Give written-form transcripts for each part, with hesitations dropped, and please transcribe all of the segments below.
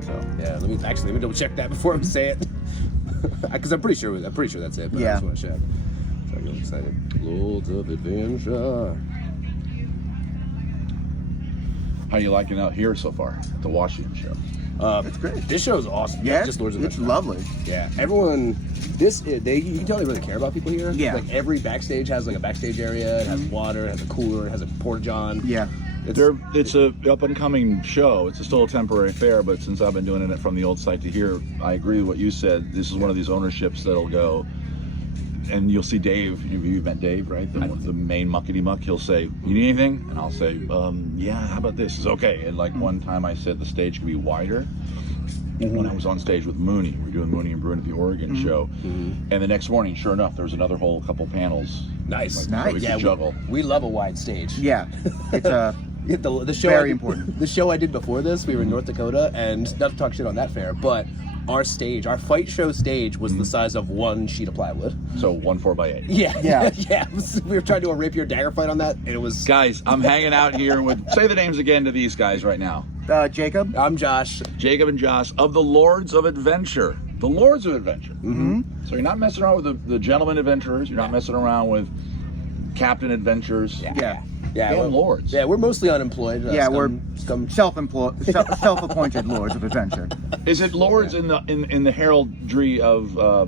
think so. Yeah, let me double check that before we say it, because I'm pretty sure that's it. But I just want to check. So I get excited. Lords of Adventure. How you liking out here so far at the Washington show? It's great. This show is awesome. Yeah, just Lords of it's Adventure. lovely. Yeah, everyone. You can tell they really care about people here. Yeah. Like every backstage has like a backstage area. It has water. It has a cooler. It has a porta john. Yeah. It's a up and coming show. It's still a temporary fair, but since I've been doing it from the old site to here, I agree with what you said. This is one of these ownerships that'll go, and you'll see Dave. You've met Dave, right? The main muckety muck. He'll say, "You need anything?" And I'll say, "Yeah. How about this? Is okay." And like one time, I said the stage could be wider. When I was on stage with Mooney, we were doing Mooney and Bruin at the Oregon show, and the next morning, sure enough, there was another whole couple panels. Nice, So we could juggle. We love a wide stage. Yeah. It's the show very important. The show I did before this, we were in North Dakota, and not to talk shit on that fair, but our fight show stage was the size of one sheet of plywood. So 1 4x8. Yeah. Yeah. We were trying to do a rapier dagger fight on that, and it was. Guys, I'm hanging out here with. Say the names again to these guys right now. Jacob. I'm Josh. Jacob and Josh of the Lords of Adventure. The Lords of Adventure. Mm-hmm. So you're not messing around with the Gentlemen Adventurers. You're not messing around with Captain Adventures. Yeah. We're Lords. Yeah, we're mostly unemployed. We're self-appointed Lords of Adventure. Is it Lords in the heraldry of a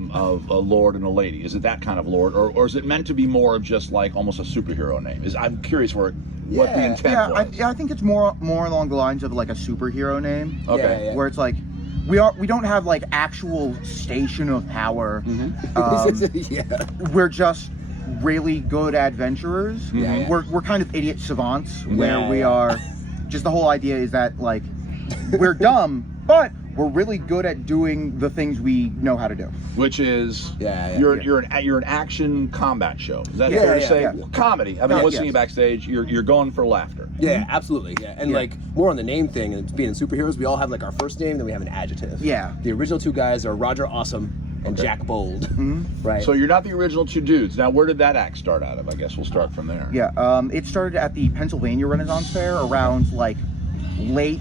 lord and a lady? Is it that kind of lord, or is it meant to be more of just like almost a superhero name? I'm curious what the intent was. I think it's more along the lines of like a superhero name. Okay. Yeah. Where it's like we don't have like actual station of power. We're just really good adventurers. Yeah. We're kind of idiot savants where we are. Just the whole idea is that like we're dumb, but we're really good at doing the things we know how to do. Which is you're an action combat show. Is that fair to say? Yeah. Comedy. I mean, listening to you backstage, you're going for laughter. Yeah, absolutely. Yeah, and like more on the name thing and being in superheroes, we all have like our first name, then we have an adjective. Yeah. The original two guys are Roger Awesome and Jack Bold. Right. So you're not the original two dudes. Now, where did that act start out of? I guess we'll start from there. Yeah. It started at the Pennsylvania Renaissance Fair around like late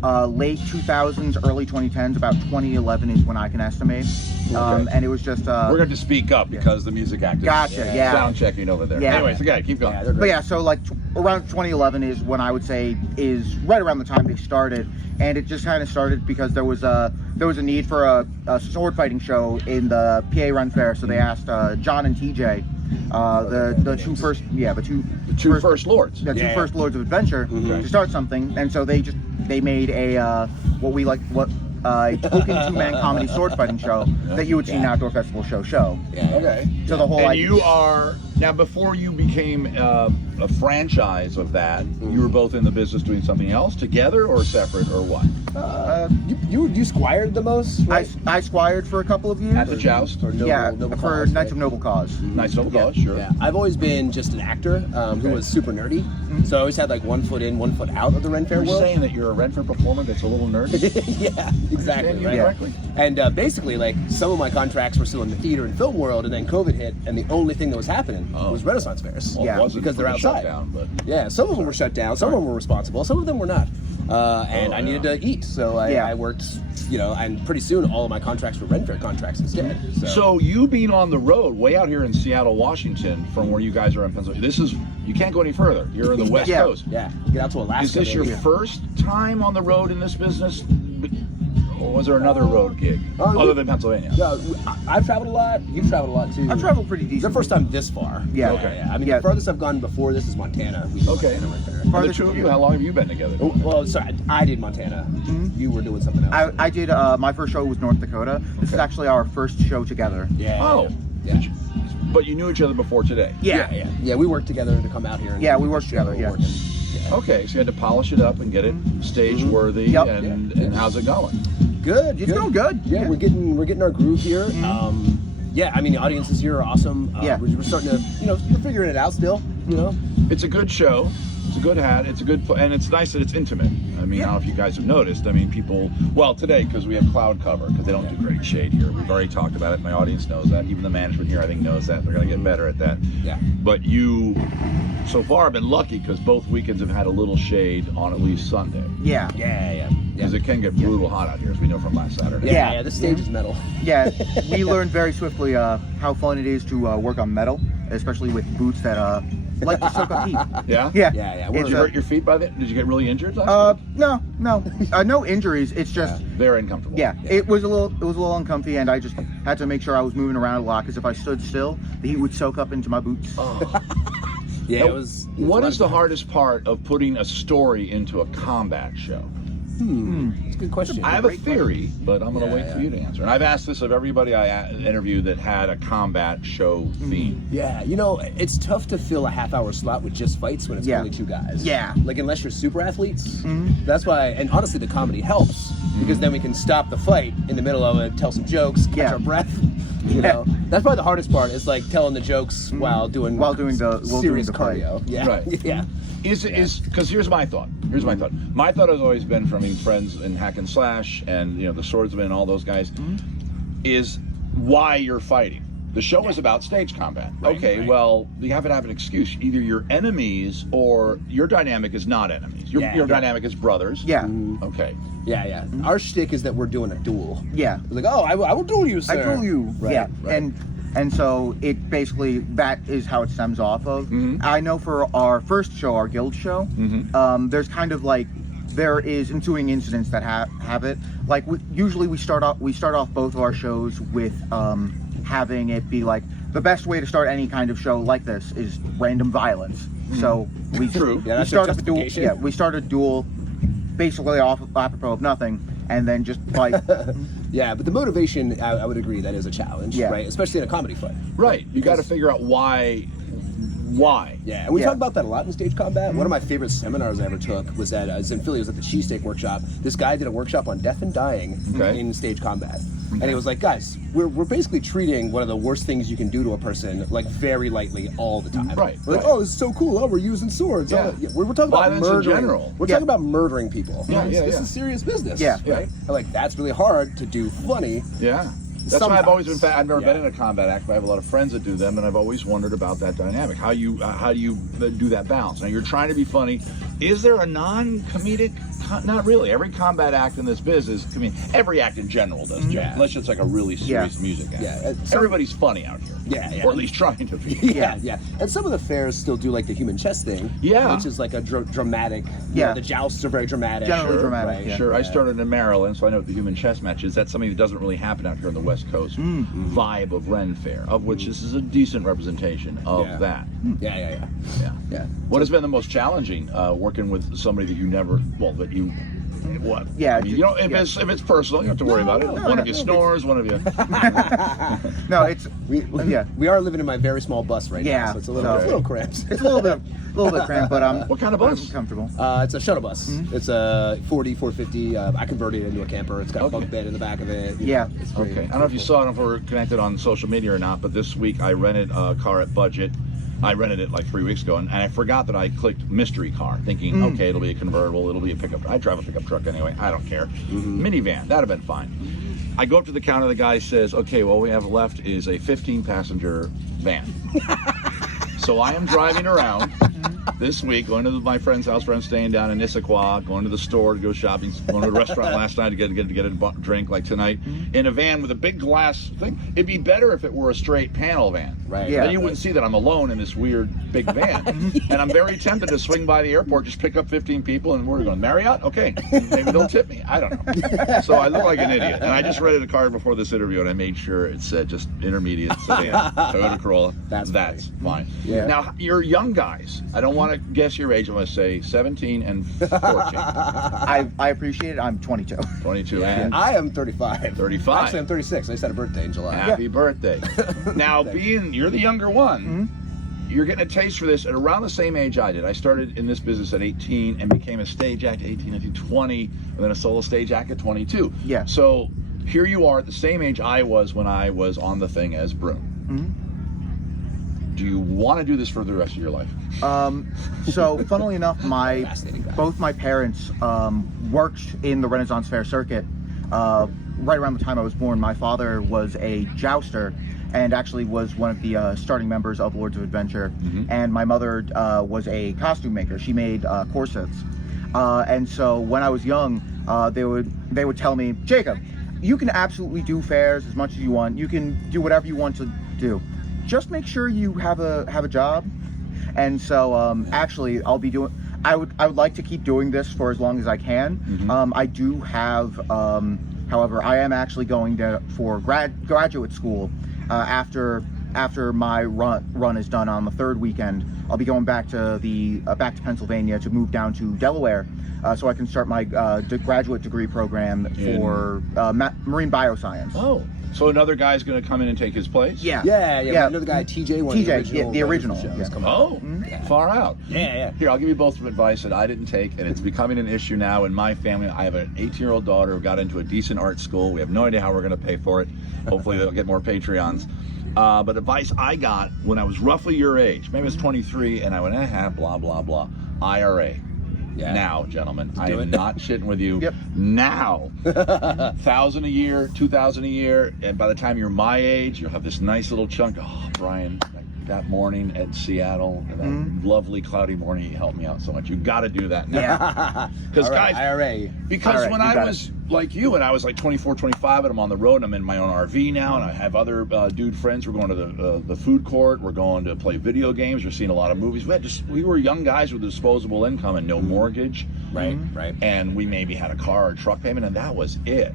2000s, early 2010s. About 2011 is when I can estimate. And it was just we're going to speak up because the music act is sound checking over there. Yeah. Anyways, okay, keep going. Yeah, but yeah, so like around 2011 is when I would say is right around the time they started, and it just kind of started because there was a need for a sword fighting show in the PA Run Fair, so they asked John and TJ, the two first lords, the two first Lords of Adventure, to start something, and so they made a token two-man comedy sword fighting show that you would see in an outdoor festival show. Yeah. Okay. So the whole idea. You are now before you became a franchise of that. You were both in the business doing something else together or separate or what? You squired the most, right? I squired for a couple of years. At the Joust? For Noble for Cause, Knights of Noble Cause. Nice Noble Cause, sure. Yeah, I've always been just an actor who was super nerdy, so I always had like 1 foot in, 1 foot out of the Ren Fair You're world. saying that you're a Ren Fair performer that's a little nerdy? Yeah, exactly. Right? Correctly? And basically, like some of my contracts were still in the theater and film world, and then COVID hit, and the only thing that was happening was Renaissance fairs. Well, it wasn't because they're for the outside. shutdown, but Yeah, some of them were shut down, some of them were responsible, some of them were not. And I needed to eat, so I worked, and pretty soon all of my contracts were Ren Fair contracts instead. So you being on the road, way out here in Seattle, Washington, from where you guys are in Pennsylvania, you can't go any further. You're in the West Coast. Yeah, get out to Alaska. Is this your first time on the road in this business? Or was there another road gig other than Pennsylvania? Yeah, I've traveled a lot. You've traveled a lot too. I've traveled pretty decent. It's the first time this far. Yeah. Okay. I mean, the furthest I've gone before this is Montana. We did Montana Ren Fair. The two of you, how long have you been together? Well, sorry, I did Montana. You were doing something else. I did. My first show was North Dakota. This is actually our first show together. Yeah. Oh. Yeah. But you knew each other before today? Yeah, we worked together to come out here. Yeah, we worked together, yeah. Okay, so you had to polish it up and get it stage worthy. Yep. And how's it going? Good. It's going good. Yeah, we're getting our groove here. Yeah, I mean the audiences here are awesome. We're starting to, we're figuring it out still. It's a good show. It's a good hat. It's a good, and it's nice that it's intimate. I mean, I don't know if you guys have noticed. I mean, people, well, today, because we have cloud cover, because they don't do great shade here. We've already talked about it. My audience knows that. Even the management here, I think, knows that. They're going to get better at that. Yeah. But you, so far, have been lucky because both weekends have had a little shade on at least Sunday. Yeah. because it can get brutal hot out here, as we know from last Saturday. Yeah, the stage is metal. Yeah, we learned very swiftly how fun it is to work on metal, especially with boots that like to soak up heat. Yeah? Yeah. Did you hurt your feet by that? Did you get really injured last week? No injuries. It's just Very uncomfortable. yeah, it was a little uncomfy, and I just had to make sure I was moving around a lot because if I stood still, the heat would soak up into my boots. Yeah, Now, it was. What is the hardest part of putting a story into a combat show? It's a good question. I have a theory, but I'm going to wait for you to answer. And I've asked this of everybody I interviewed that had a combat show theme. Yeah, it's tough to fill a half-hour slot with just fights when it's only two guys. Yeah. Like, unless you're super athletes. That's why, and honestly, the comedy helps because then we can stop the fight in the middle of it, tell some jokes, catch our breath. You know, that's probably the hardest part is like telling the jokes while doing serious cardio. Fight. Yeah, Right. yeah. Is because here's my thought. My thought has always been from friends in Hack and Slash and the Swordsman, all those guys, is why you're fighting. The show is about stage combat. Okay, well, you have to have an excuse. Either you're enemies or your dynamic is not enemies. Your dynamic is brothers. Yeah. Okay. Yeah. Our shtick is that we're doing a duel. Yeah. It's like, oh, I will duel you, sir. I duel you. Right, yeah. right. And so it basically, that is how it stems off of. I know for our first show, our guild show, there's kind of like, there is ensuing incidents that have it. Like usually we start off both of our shows with having it be like, the best way to start any kind of show like this is random violence. So we start a duel. Yeah, we start a duel basically apropos of nothing, and then just fight. Yeah, but the motivation, I would agree, that is a challenge, right? Especially in a comedy fight. Right. You got to figure out why. Yeah, and we talk about that a lot in stage combat. One of my favorite seminars I ever took was at, I was in Philly, it was at the Cheesesteak Workshop. This guy did a workshop on death and dying in stage combat. And he was like, guys, we're basically treating one of the worst things you can do to a person like very lightly all the time. Right. We're like, oh, this is so cool. Oh, we're using swords. Yeah. Oh, we're talking about Violence murdering. in general. We're talking about murdering people. This is serious business. Yeah. Right? And like, that's really hard to do funny. Yeah. That's why I've always been. I've never been in a combat act, but I have a lot of friends that do them, and I've always wondered about that dynamic. How do you do that balance? Now you're trying to be funny. Is there a non-comedic? Not really. Every combat act in this biz is. I mean, every act in general does. Unless it's like a really serious music act. Yeah. Everybody's funny out here. Yeah. Or at least trying to be. Yeah. And some of the fairs still do like the human chess thing. Yeah. Which is like a dramatic. Yeah. The jousts are very dramatic. Generally dramatic. Right? Sure. I started in Maryland, so I know what the human chess match is. That's something that doesn't really happen out here on the West Coast. Vibe of Ren Fair, of which this is a decent representation of that. Yeah. What has been the most challenging working with somebody that you never, that you, what? Yeah. I mean, if it's personal, you don't have to worry about it. One of you snores, one of you. No, it's we are living in my very small bus right now, so it's a little cramped. It's a little bit cramped, but what kind of bus? I'm comfortable. It's a shuttle bus. It's a 450. I converted it into a camper. It's got a bunk bed in the back of it. It's pretty, I don't know if you saw it, if we're connected on social media or not, but this week I rented a car at Budget. I rented it like 3 weeks ago, and I forgot that I clicked mystery car, thinking, okay, it'll be a convertible, it'll be a pickup. I drive a pickup truck anyway. I don't care. Minivan, that'd have been fine. I go up to the counter. The guy says, okay, what we have left is a 15-passenger van. So I am driving around this week, going to my friend's house where I'm staying down in Issaquah, going to the store to go shopping, going to a restaurant last night to get a drink like tonight, in a van with a big glass thing. It'd be better if it were a straight panel van. Right. Then you wouldn't see that I'm alone in this weird big van. And I'm very tempted to swing by the airport, just pick up 15 people, and we're going, Marriott? Okay. Maybe they'll tip me. I don't know. So I look like an idiot. And I just rented a car before this interview, and I made sure it said just intermediate sedan, Toyota Corolla. That's fine. Yeah. Now, you're young guys. I don't want to guess your age. I'm going to say 17 and 14. I appreciate it. I'm 22. 22 Yeah. and I am 35. 35. Actually, I'm 36. I just had a birthday in July. Happy birthday. Now, you're the younger one, you're getting a taste for this at around the same age I did. I started in this business at 18 and became a stage act at 18, 19, 20, and then a solo stage act at 22. Yeah. So here you are at the same age I was when I was on the thing as Broom. Do you want to do this for the rest of your life? So funnily enough, both my parents worked in the Renaissance Fair circuit right around the time I was born. My father was a jouster and actually was one of the starting members of Lords of Adventure. And my mother was a costume maker. She made corsets. And so when I was young, they would tell me, Jacob, you can absolutely do fairs as much as you want. You can do whatever you want to do. Just make sure you have a job. And so actually, I'll be doing. I would like to keep doing this for as long as I can. I do have, however, I am actually going for graduate school after my run is done on the 3rd weekend. I'll be going back to Pennsylvania to move down to Delaware, so I can start my graduate degree program for marine bioscience. Oh, so another guy's going to come in and take his place? Yeah. Another guy, TJ, one TJ, of the original. the original. Shows, Oh, far out. Yeah. Here, I'll give you both some advice that I didn't take, and it's becoming an issue now in my family. I have an 18-year-old daughter who got into a decent art school. We have no idea how we're going to pay for it. Hopefully, they'll get more Patreons. But advice I got when I was roughly your age, maybe I was 23, and I went, blah, blah, blah. IRA. Yeah. Now, gentlemen, I am not shitting with you. Yep. Now, $1,000 a year, $2,000 a year, and by the time you're my age, you'll have this nice little chunk. Oh, Brian, that morning at Seattle, that lovely cloudy morning, you helped me out so much. You got to do that now. Yeah. Because guys, IRA. because when I was like you, and I was like 24, 25, and I'm on the road, and I'm in my own RV now, and I have other dude friends. We're going to the food court. We're going to play video games. We're seeing a lot of movies. We were young guys with disposable income and no mortgage. Right. And we maybe had a car or truck payment, and that was it.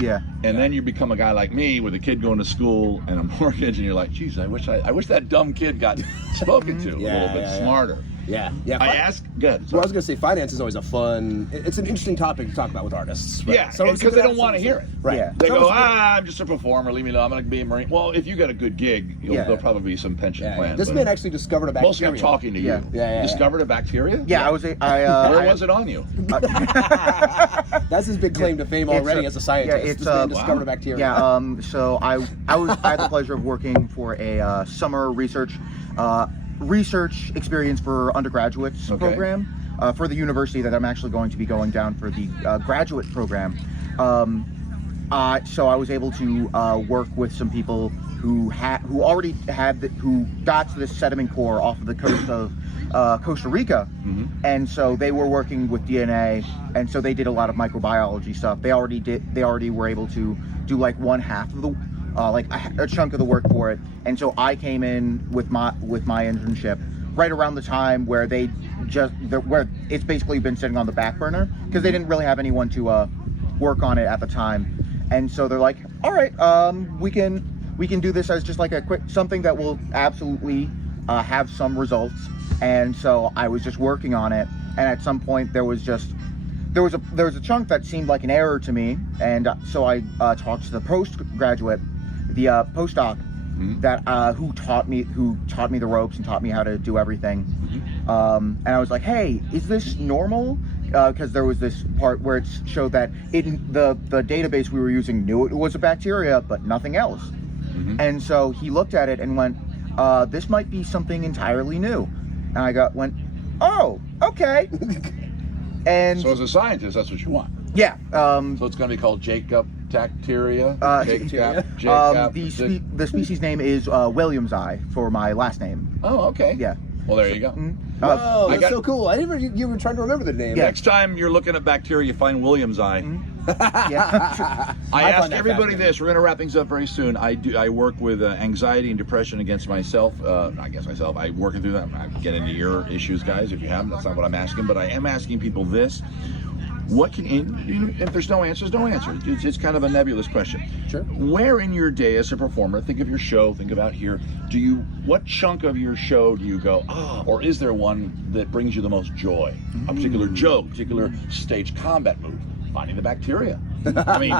Yeah. And then you become a guy like me with a kid going to school and a mortgage, and you're like, geez, I wish that dumb kid got spoken to a little bit smarter. Yeah. I asked. Good. Well, I was going to say, finance is always a fun. It's an interesting topic to talk about with artists. Right? Yeah, because they don't want to hear it. Right. Yeah. They go, I'm just a performer. Leave me alone. I'm going to be a Marine. Well, if you get a good gig, there'll probably be some pension plan. This man actually discovered a bacteria. Mostly I'm talking to you. Yeah. Discovered a bacteria? Yeah, Where was it on you? That's his big claim to fame already as a scientist. This man discovered a bacteria. Yeah. So I had the pleasure of working for a summer research experience for undergraduates program for the university that I'm actually going to be going down for the graduate program. So I was able to work with some people who got to this sediment core off of the coast of Costa Rica, and so they were working with DNA, and so they did a lot of microbiology stuff. They already were able to do like one half of the like a chunk of the work for it, and so I came in with my internship right around the time where where it's basically been sitting on the back burner because they didn't really have anyone to work on it at the time, and so they're like, all right, we can do this as just like a quick something that will absolutely have some results. And so I was just working on it, and at some point there was a chunk that seemed like an error to me, and so I talked to the postdoc that who taught me the ropes and taught me how to do everything. And I was like, hey, is this normal? Because there was this part where it showed that the database we were using knew it was a bacteria, but nothing else. And so he looked at it and went, this might be something entirely new. And I went, oh, okay. And so as a scientist, that's what you want. Yeah. So it's going to be called Jacob bacteria. The species name is Williams eye for my last name. Oh, okay. Yeah. Well, there you go. Whoa, that's so cool. You were trying to remember the name. Yeah. Next time you're looking at bacteria, you find Williams eye. Yeah. I asked everybody this. We're going to wrap things up very soon. I work with anxiety and depression against myself. Not against myself. I work through that. I get into your issues, guys. If you have, that's not what I'm asking. But I am asking people this. What if there's no answers, no answer. It's kind of a nebulous question. Sure. Where in your day as a performer, think of your show, think about here, what chunk of your show do you go, or is there one that brings you the most joy? A particular joke, particular stage combat move, finding the bacteria. I mean,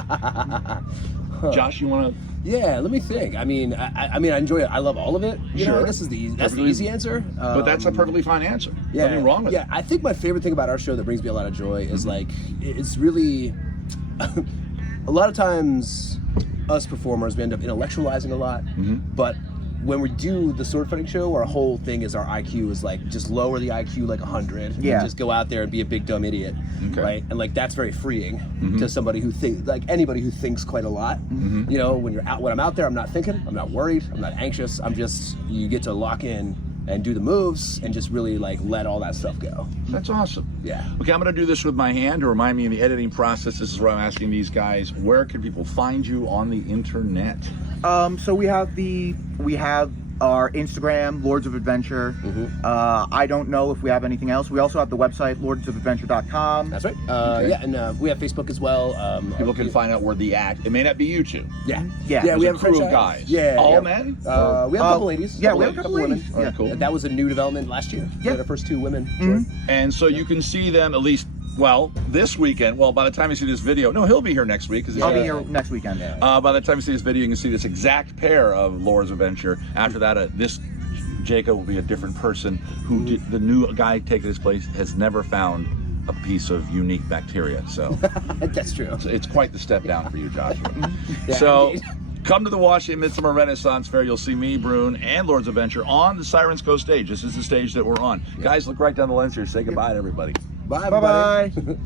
Josh, you want to? Yeah, let me think. I mean, I enjoy it. I love all of it. You know, that's the easy ansser. But that's a perfectly fine answer. Yeah, nothing wrong with it. Yeah, I think my favorite thing about our show that brings me a lot of joy is like it's really a lot of times us performers we end up intellectualizing a lot, but when we do the sword fighting show, our whole thing is our IQ is like just lower the IQ like 100 and just go out there and be a big dumb idiot, right? And like that's very freeing to somebody who anybody who thinks quite a lot. You know, when I'm out there, I'm not thinking, I'm not worried, I'm not anxious. You get to lock in and do the moves and just really like let all that stuff go. That's awesome. Yeah. Okay, I'm going to do this with my hand to remind me in the editing process. This is where I'm asking these guys, where can people find you on the internet? So we have our Instagram, Lords of Adventure. I don't know if we have anything else. We also have the website, lordsofadventure.com. That's right. Okay. Yeah, and we have Facebook as well. People can find out where the act. It may not be you two. Yeah. Yeah. We There's have a crew of franchise. guys. Yeah. All yeah. men? We have a couple ladies. Yeah, we have a couple women. ladies. All right, cool. That was a new development last year. We had our first 2 women. And so you can see them at least, well, this weekend. Well, by the time you see this video, no, he'll be here next week. I'll be here next weekend. By the time you see this video, you can see this exact pair of Lords of Adventure. After that, this Jacob will be a different person who did, the new guy taking his place has never found a piece of unique bacteria. So That's true. it's quite the step down for you, Joshua. Yeah, So indeed. come to the Washington Midsummer Renaissance Fair. You'll see me, Brune, and Lords of Adventure on the Sirens Coast stage. This is the stage that we're on. Guys, look right down the lens here. Say goodbye to everybody. Bye, Bye-bye. everybody.